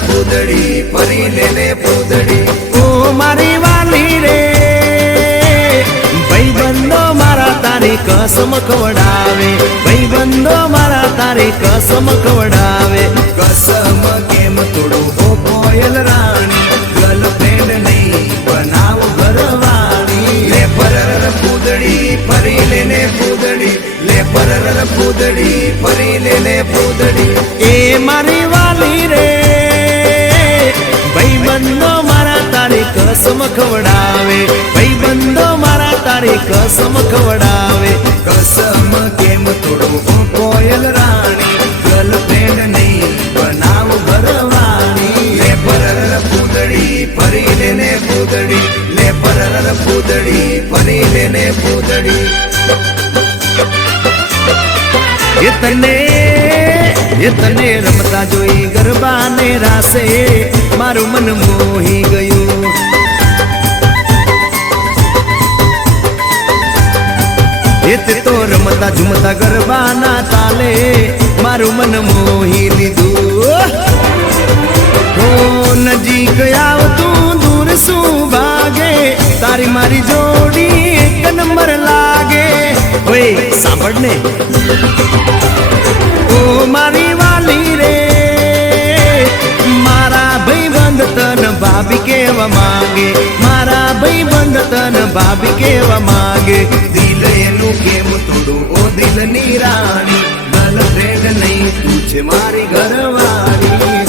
ફૂદડી ફરી લેને ફૂદડી ઓ મારી વાલી રે ભાઈબંધો મારા તારી કસમ ખવડાવે ભાઈબંધો મારા તારી કસમ ખવડાવે કસમ કેમ તોડું ઓ કોયલ રાણી ગર્લફ્રેન્ડ નહીં બનાવ ઘરવાળી લે પરર ફૂદડી ફરી લેને ફૂદડી લે પરર ફૂદડી ફરી લેને ફૂદડી એ મારી વાલી રે ભાઈબંધો મારા તારી કસમ ખવડાવે ભાઈબંધો મારા તારી કસમ ખવડાવે કસમ કેમ તોડું ઓ કોયલ રાણી ગર્લફ્રેન્ડ નહીં બનાવ ઘરવાળી લે પરર ફૂદડી ફરી લેને ફૂદડી લે પરર ફૂદડી ફરી લેને ફૂદડી એ તને રમતા જોઈ ગરબાને રાસે મારું મન મોહી ગયું તે તો રમતા ઝુમતા ગરબાના તાલે મારું મન મોહી લીધું હો નજીક આવતું દૂર શું ભાગે તારી મારી જોડી એક નંબર લાગે ઓય સાંભળ ને ઓ મારી વાલી રે મારા ભાઈબંધ તન ભાભી કેવા માંગે મારા ભાઈબંધ તન ભાભી કેવા માંગે દિલ એનું કેમ તોડું ઓ દિલની રાણી ગર્લફ્રેન્ડ નહીં તું છે મારી ઘરવાળી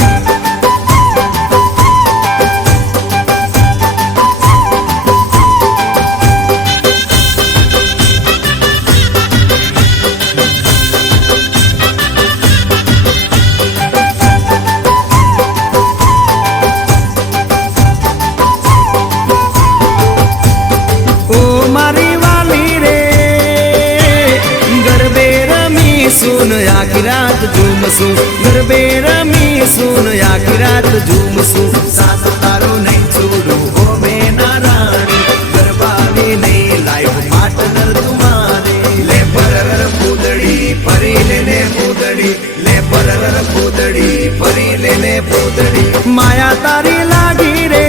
सुन आखी रात झूमसू गरबे रमी सुन आखी रात झूमसू साथ तारो नहीं छोड़ू हो बेना रानी गरबाने नहीं लाइफ पार्टनर तुम्हारे ले परर फूदड़ी फरी लेने फूदड़ी ले परर फूदड़ी फरी लेने फूदड़ी माया तारी लागी रे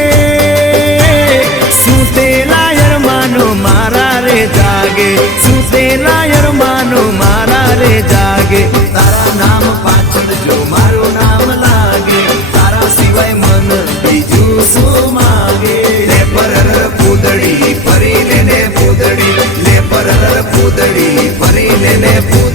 सूते लायर मानो मारा रे जागे सूते लायर मानो मारा रे जागे तारा नाम पाछળ जो मारो नाम लागे तारा सिवाय मन बीजू सो मागे ले परर फूदड़ी फरी लेने फूदड़ी ले परर फूदड़ी फरी लेने फूदड़ी